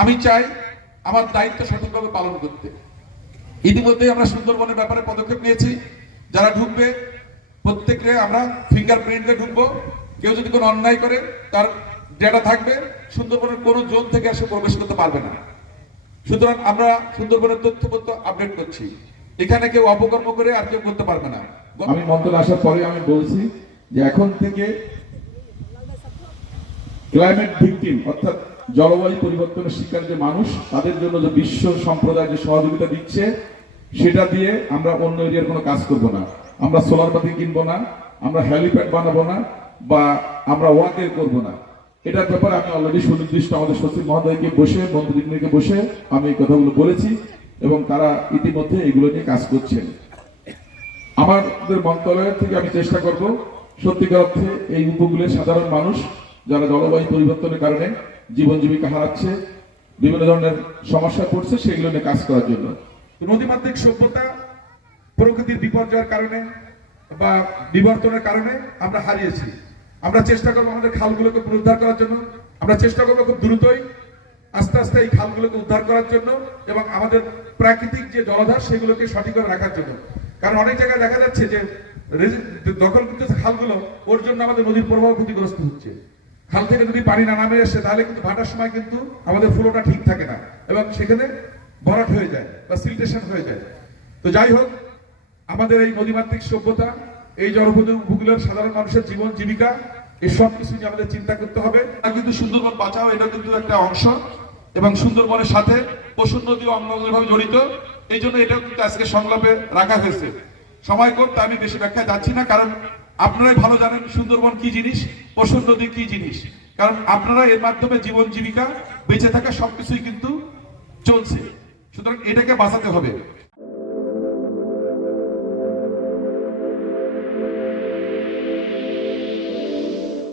আমি চাই আমার দায়িত্ব সঠিকভাবে পালন করতে। ইতিমধ্যে আমরা সুন্দরবনের ব্যাপারে পদক্ষেপ নিয়েছি। যারা ঢুকবে প্রত্যেককে আমরা ফিঙ্গারপ্রিন্টে ঢুকবো। কেউ যদি কোনো অন্যায় করে তার ডেটা থাকবে, সুন্দরবনের কোনো জোন থেকে এসে প্রবেশ করতে পারবে না। সুতরাং আমরা সুন্দরবনের তথ্যপত্র আপডেট করছি, এখানে কেউ অপকর্ম করে আর কেউ করতে পারবে না। আমি মন্ত্রণালয়ে আসার পরে আমি বলছি যে এখন থেকে ক্লাইমেট ভিকটিম অর্থাৎ জলবায়ু পরিবর্তনের শিকার যে মানুষ, তাদের জন্য যে বিশ্ব সম্প্রদায় যে সহযোগিতা দিচ্ছে, সেটা দিয়ে আমরা অন্য এরিয়ার কোনো কাজ করব না। আমরা সোলার বাতি কিনবো না, আমরা হেলিপ্যাড বানাবো না, বা আমরা ওয়াকের করব না। এটার ব্যাপারে আমি অলরেডি সুনির্দিষ্ট আমাদের সচিব মহোদয়কে বসে, মন্ত্রীকে বসে আমি এই কথাগুলো বলেছি এবং তারা ইতিমধ্যে এগুলো নিয়ে কাজ করছেন। আমাদের মন্ত্রণালয় থেকে আমি চেষ্টা করব সত্যিকার অর্থে এই উপকূলের সাধারণ মানুষ যারা জলবায়ু পরিবর্তনের কারণে জীবন জীবিকা হারাচ্ছে, বিভিন্ন ধরনের সমস্যা পড়ছে, সেগুলো নিয়ে কাজ করার জন্য। নদীমাতৃক সভ্যতা প্রকৃতির বিপর্যয়ের কারণে বা বিবর্তনের কারণে আমরা হারিয়েছি। আমরা চেষ্টা করবো আমাদের খালগুলোকে পুনরুদ্ধার করার জন্য। আমরা চেষ্টা করবো খুব দ্রুতই আস্তে আস্তে এই খালগুলোকে উদ্ধার করার জন্য এবং আমাদের প্রাকৃতিক যে জলাধার সেগুলোকে সঠিক করে রাখার জন্য। কারণ অনেক জায়গায় দেখা যাচ্ছে যে দখলকৃত খালগুলো, ওর জন্য আমাদের নদীর প্রবাহ ক্ষতিগ্রস্ত হচ্ছে। খাল থেকে যদি পানি না নামে আসে তাহলে কিন্তু ভাটার সময় কিন্তু আমাদের ফ্লোটা ঠিক থাকে না এবং সেখানে ভরাট হয়ে যায় বা সিলটেশন হয়ে যায়। তো যাই হোক, আমাদের এই নদীমাতৃক সভ্যতা, এই জলভূমির সাধারণ মানুষের জীবন জীবিকা, এই সব কিছু নিয়ে আমাদের চিন্তা করতে হবে। আর কিন্তু সুন্দরবন বাঁচাও এটা কিন্তু একটা অংশ এবং সুন্দরবনের সাথে পশুর নদীও অঙ্গভাবে জড়িত। এই জন্য এটাও কিন্তু আজকে সংলাপে রাখা হয়েছে। সময় কম, তা আমি বেশি ব্যাখ্যায় যাচ্ছি না, কারণ আপনারাই ভালো জানেন সুন্দরবন কি জিনিস, পশুর নদী কি জিনিস। কারণ আপনারা এর মাধ্যমে জীবন জীবিকা, বেঁচে থাকা সবকিছুই কিন্তু চলছে। সুতরাং এটাকে বাঁচাতে হবে।